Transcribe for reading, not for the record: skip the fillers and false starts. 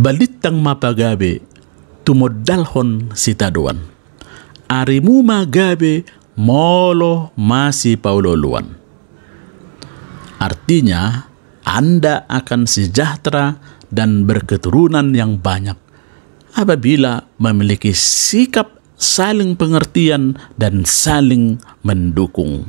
balitang mapagabe tumodalhon si taduan. Arimu magabe molo masih pauloluan. Artinya, Anda akan sejahtera dan berketurunan yang banyak apabila memiliki sikap saling pengertian dan saling mendukung.